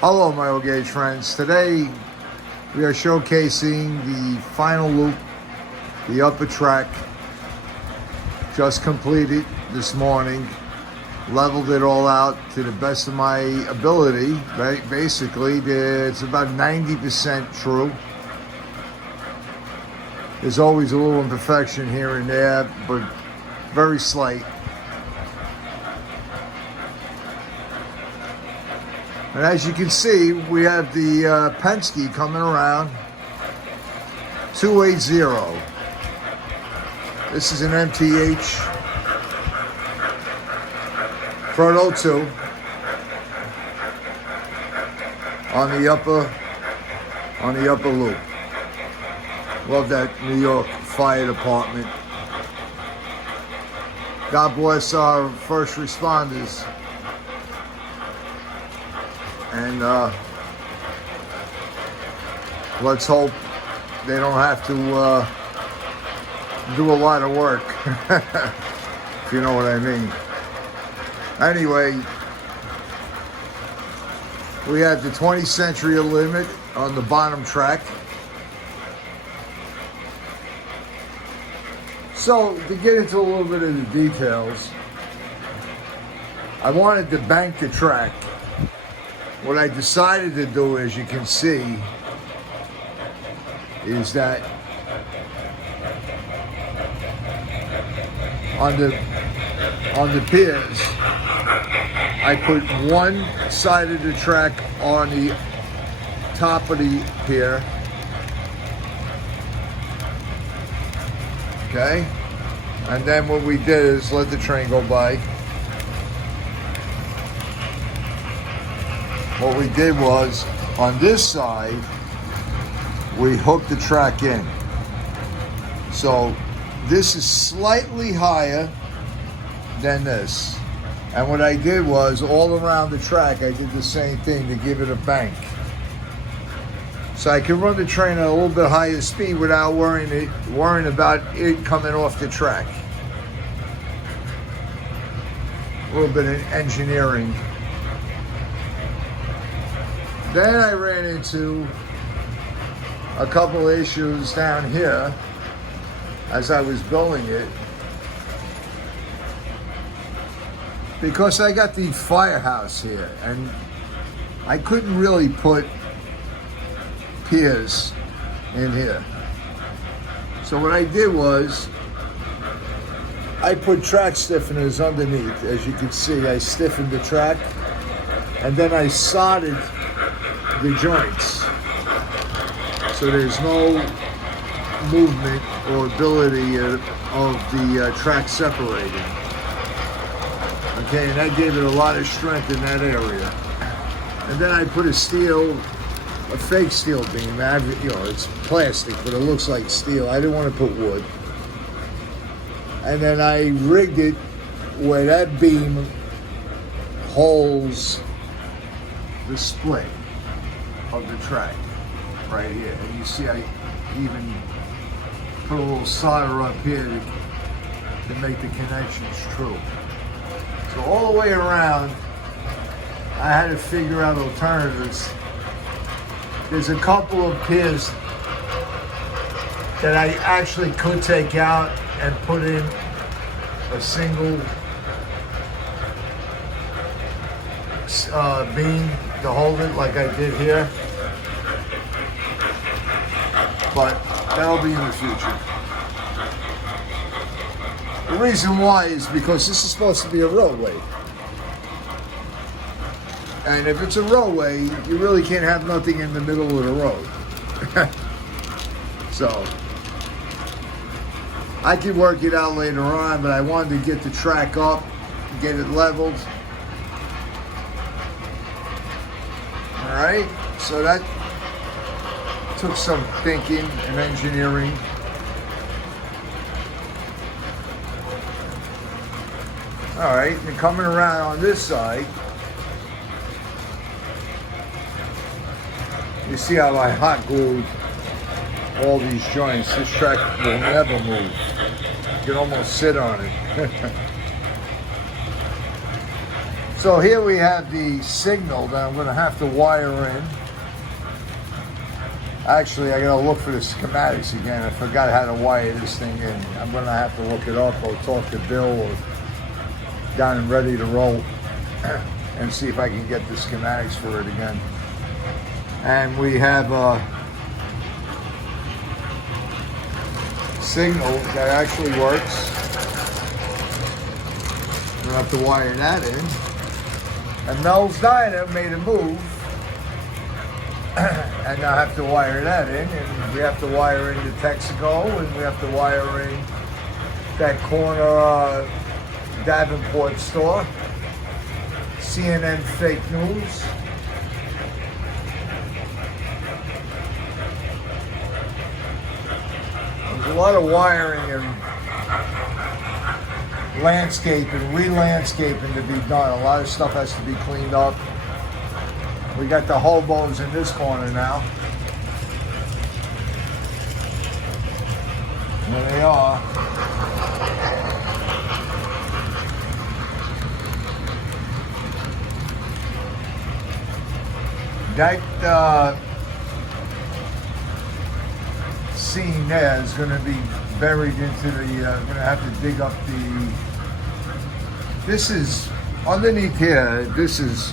Hello, my old gauge friends. Today we are showcasing the final loop, the upper track. Just completed this morning. Leveled it all out to the best of my ability. Right? Basically, it's about 90% true. There's always a little imperfection here and there, but very slight. And as you can see, we have the Penske coming around, 280. This is an MTH Proto 2 on the upper loop. Love that New York Fire Department. God bless our first responders. And let's hope they don't have to do a lot of work, if you know what I mean. Anyway, we have the 20th century limit on the bottom track. So, to get into a little bit of the details, I wanted to bank the track. What I decided to do, as you can see, is that on the piers, I put one side of the track on the top of the pier. Okay? And then what we did is let the train go by. What we did was, on this side, we hooked the track in. So this is slightly higher than this. And what I did was, all around the track, I did the same thing to give it a bank. So I can run the train at a little bit higher speed without worrying about it coming off the track. A little bit of engineering. Then I ran into a couple issues down here as I was building it, because I got the firehouse here and I couldn't really put piers in here. So what I did was I put track stiffeners underneath. As you can see, I stiffened the track and then I soldered the joints, so there's no movement or ability of the track separating. Okay, and that gave it a lot of strength in that area. And then I put a fake steel beam. It's plastic, but it looks like steel. I didn't want to put wood. And then I rigged it where that beam holds the split of the track right here. And you see I even put a little solder up here to make the connections true. So all the way around, I had to figure out alternatives. There's a couple of piers that I actually could take out and put in a single beam to hold it like I did here, but that'll be in the future. The reason why is because this is supposed to be a roadway, and if it's a roadway, you really can't have nothing in the middle of the road. So I can work it out later on, but I wanted to get the track up, get it leveled. All right, so that took some thinking and engineering. All right, and coming around on this side, you see how I hot glued all these joints. This track will never move. You can almost sit on it. So So here we have the signal that I'm going to have to wire in. Actually, I got to look for the schematics again. I forgot how to wire this thing in. I'm going to have to look it up or talk to Bill or down and ready to roll and see if I can get the schematics for it again. And we have a signal that actually works. We'll have to wire that in. And Mel's Diner made a move. And I have to wire that in. And we have to wire in the Texaco. And we have to wire in that corner Davenport store. CNN fake news. There's a lot of wiring and landscaping, re-landscaping to be done. A lot of stuff has to be cleaned up. We got the hobos in this corner now. There they are. That scene there is going to be buried into the, I'm going to have to dig up the, this is, underneath here, this is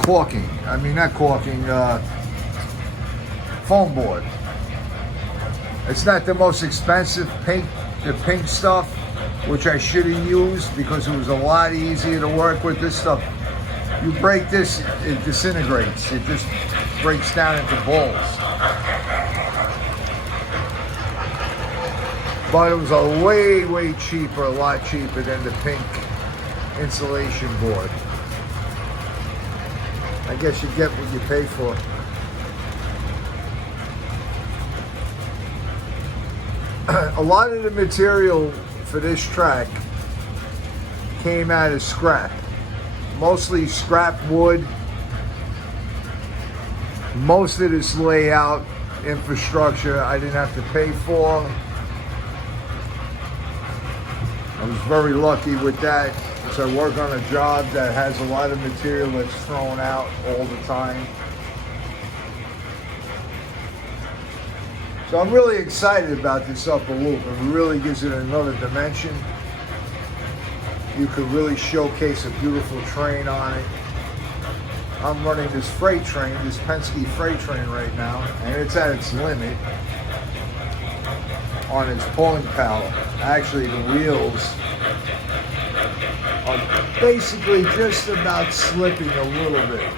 caulking. I mean, not caulking, foam board. It's not the most expensive paint, the pink stuff, which I should have used because it was a lot easier to work with. This stuff, you break this, it disintegrates. It just breaks down into balls. But it was a way cheaper, a lot cheaper than the pink insulation board. I guess you get what you pay for. A lot of the material for this track came out of scrap. Mostly scrap wood. Most of this layout infrastructure I didn't have to pay for. I was very lucky with that because I work on a job that has a lot of material that's thrown out all the time. So I'm really excited about this upper loop. It really gives it another dimension. You could really showcase a beautiful train on it. I'm running this freight train, this Penske freight train right now, and it's at its limit on its pulling power. Actually, the wheels are basically just about slipping a little bit.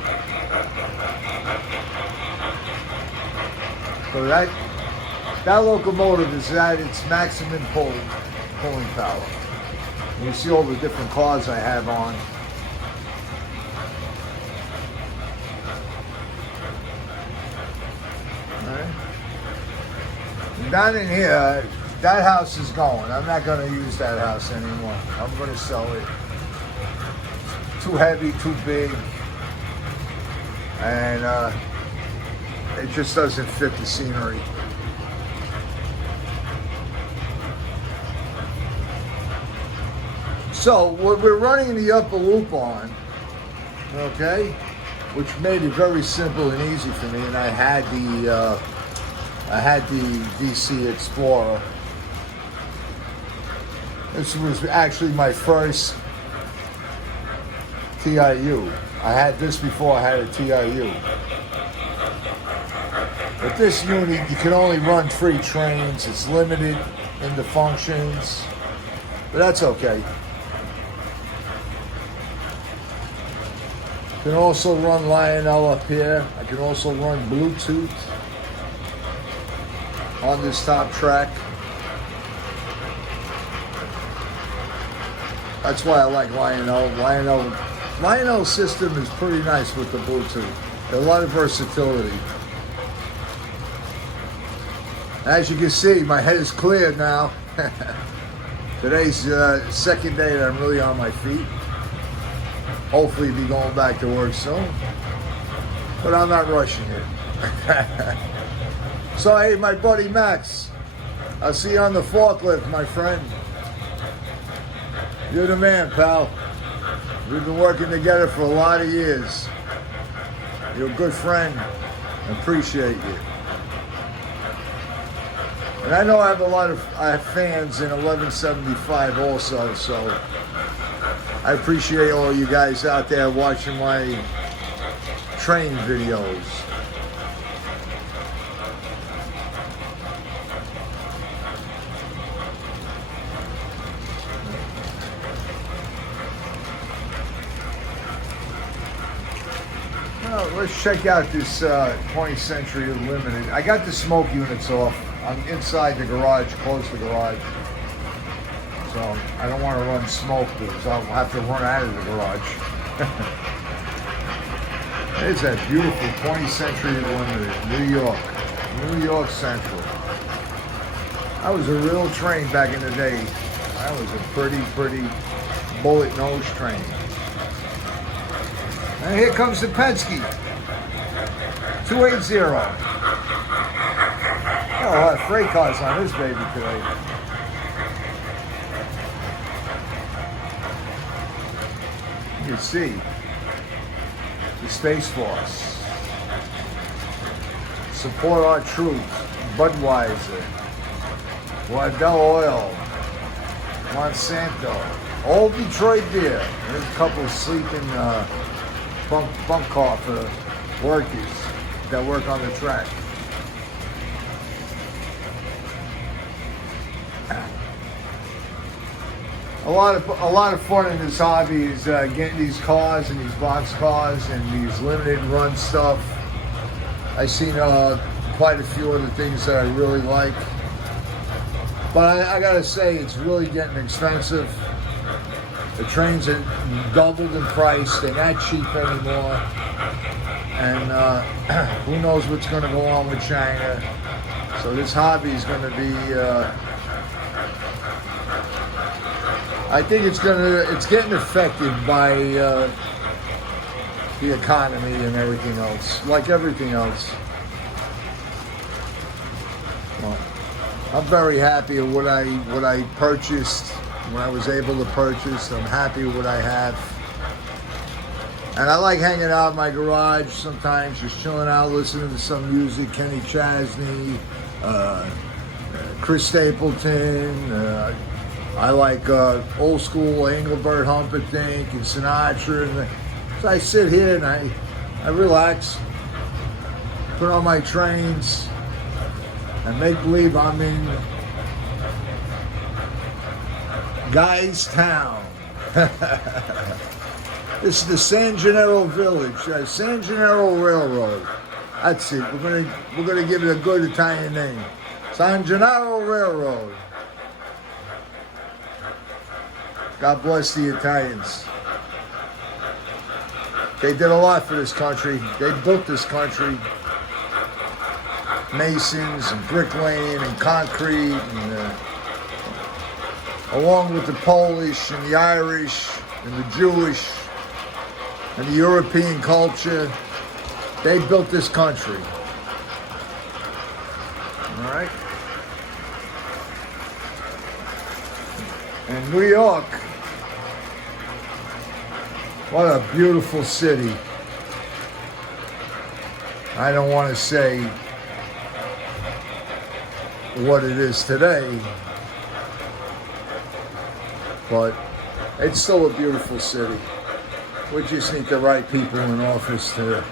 So that locomotive is at its maximum pulling power. And you see all the different cars I have on. Down in here, that house is going. I'm not going to use that house anymore. I'm going to sell it. Too heavy, too big, and it just doesn't fit the scenery. So what we're running the upper loop on, okay, which made it very simple and easy for me, and I had the DC Explorer. This was actually my first TIU. I had this before I had a TIU. But this unit, you can only run 3 trains. It's limited in the functions, but that's okay. I can also run Lionel up here. I can also run Bluetooth on this top track. That's why I like Lionel. Lionel's system is pretty nice with the Bluetooth. A lot of versatility. As you can see, my head is cleared now. Today's second day that I'm really on my feet. Hopefully be going back to work soon. But I'm not rushing it. So hey, my buddy Max, I'll see you on the forklift, my friend. You're the man, pal. We've been working together for a lot of years. You're a good friend. I appreciate you. And I know I have fans in 1175 also, so I appreciate all you guys out there watching my training videos. Well, let's check out this 20th Century Limited. I got the smoke units off. I'm inside the garage, close the garage. So I don't want to run smoke because I'll have to run out of the garage. There's that beautiful 20th Century Limited, New York Central. I was a real train back in the day. I was a pretty bullet nose train. And here comes the Penske 280. Oh, a lot of freight cars on this baby today. You can see the Space Force. Support our troops. Budweiser. Waddell Oil. Monsanto. Old Detroit beer. There's a couple sleeping bunk car for workers that work on the track. A lot of fun in this hobby is getting these cars and these box cars and these limited run stuff. I've seen quite a few other things that I really like, but I gotta say it's really getting expensive. The trains are doubled in price. They're not cheap anymore, and who knows what's going to go on with China. So this hobby is going to be. I think it's getting affected by the economy and everything else, like everything else. Well, I'm very happy with what I purchased, when I was able to purchase. I'm happy with what I have. And I like hanging out in my garage sometimes, just chilling out, listening to some music, Kenny Chesney, Chris Stapleton. I like old school Engelbert Humperdinck and Sinatra. And so I sit here and I relax, put on my trains, and make believe I'm in Guy's Town. This is the San Gennaro Village, San Gennaro Railroad. That's it. We're gonna give it a good Italian name, San Gennaro Railroad. God bless the Italians. They did a lot for this country. They built this country. Masons and bricklaying and concrete, and along with the Polish and the Irish and the Jewish and the European culture, they built this country. All right? And New York, what a beautiful city. I don't want to say what it is today, but it's still a beautiful city. We just need the right people in office to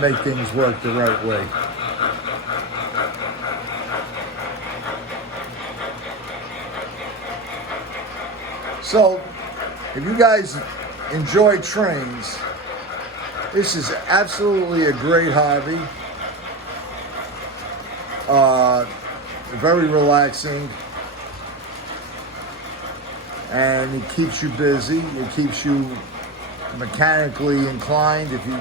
make things work the right way. So, if you guys enjoy trains, this is absolutely a great hobby. Very relaxing, and it keeps you busy. It keeps you mechanically inclined if you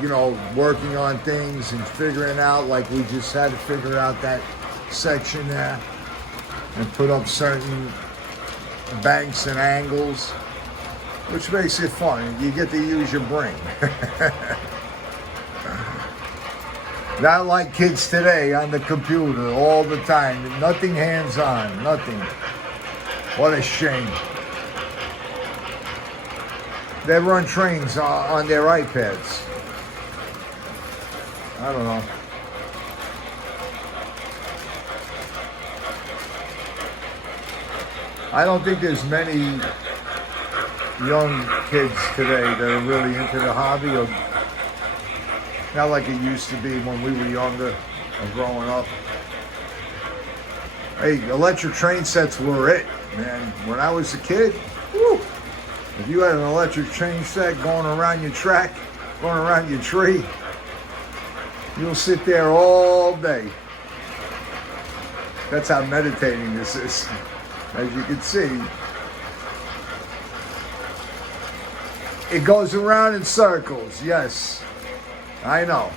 working on things and figuring out, like we just had to figure out that section there and put up certain banks and angles, which makes it fun. You get to use your brain. Not like kids today on the computer all the time. Nothing hands-on, nothing. What a shame. They run trains on their iPads. I don't know. I don't think there's many young kids today that are really into the hobby, or not like it used to be when we were younger and growing up. Hey, electric train sets were it, man. When I was a kid, whew, if you had an electric train set going around your track, going around your tree, you'll sit there all day. That's how meditating this is. As you can see, it goes around in circles. Yes, I know.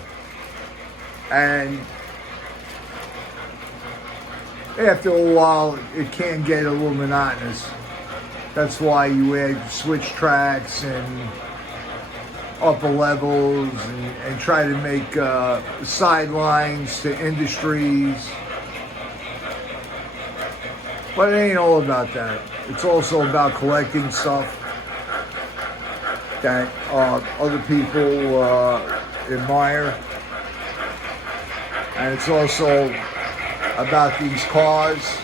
And after a while, it can get a little monotonous. That's why you add switch tracks and upper levels and try to make sidelines to industries. But it ain't all about that. It's also about collecting stuff that other people admire. And it's also about these cars,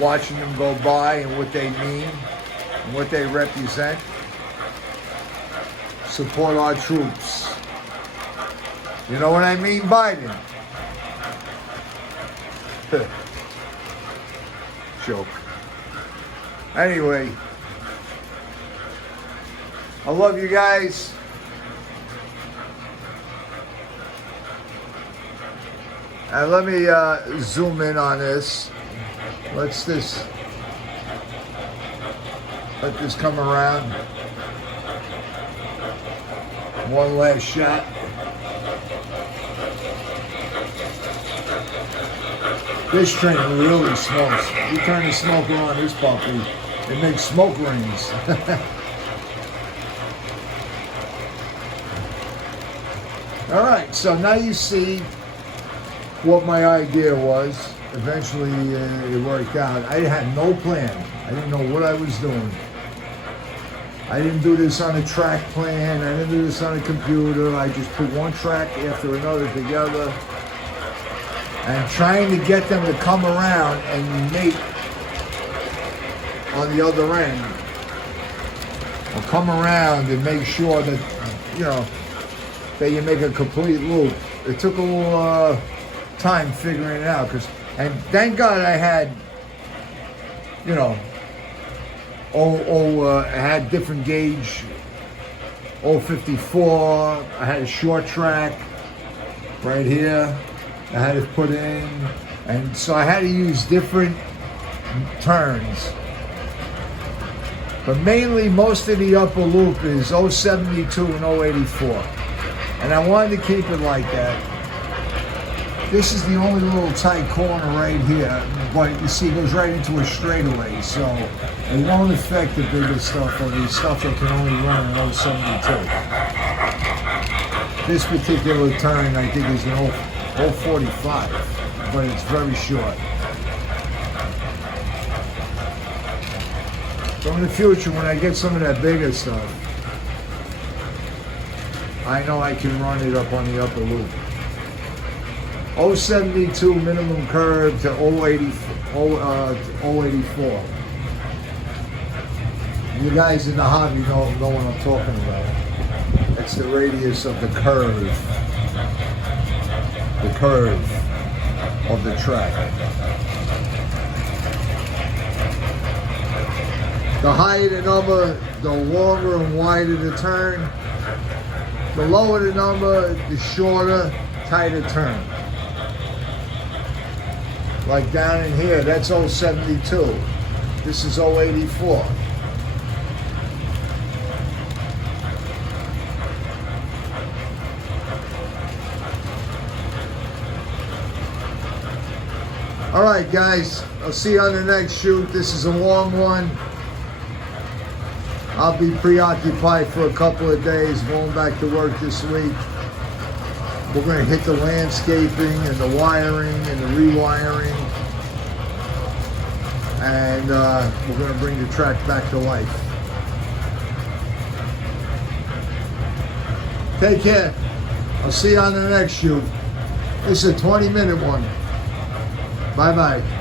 watching them go by and what they mean and what they represent. Support our troops. You know what I mean, Biden? Joke. Anyway, I love you guys. And let me zoom in on this. Let this come around. One last shot. This train really smokes. You turn the smoker on this puppy, it makes smoke rings. All right, so now you see what my idea was. Eventually it worked out. I had no plan. I didn't know what I was doing. I didn't do this on a track plan. I didn't do this on a computer. I just put one track after another together and trying to get them to come around and mate on the other end. Or come around and make sure that, you know, that you make a complete loop. It took a little time figuring it out, and thank God I had, you know, I had different gauge, 054. I had a short track right here. I had to put in, and so I had to use different turns. But mainly, most of the upper loop is 072 and 084. And I wanted to keep it like that. This is the only little tight corner right here, but you see it goes right into a straightaway, so it won't affect the bigger stuff or the stuff that can only run in 072. This particular turn, I think, is an 045, but it's very short. So in the future, when I get some of that bigger stuff, I know I can run it up on the upper loop. 072 minimum curve to 084. You guys in the hobby know what I'm talking about. That's the radius of the curve. The curve of the track. The higher the number, the longer and wider the turn. The lower the number, the shorter, tighter turn. Like down in here, that's 072. This is 084. All right, guys, I'll see you on the next shoot. This is a long one. I'll be preoccupied for a couple of days, going back to work this week. We're going to hit the landscaping and the wiring and the rewiring. And we're going to bring the track back to life. Take care. I'll see you on the next shoot. This is a 20-minute one. Bye-bye.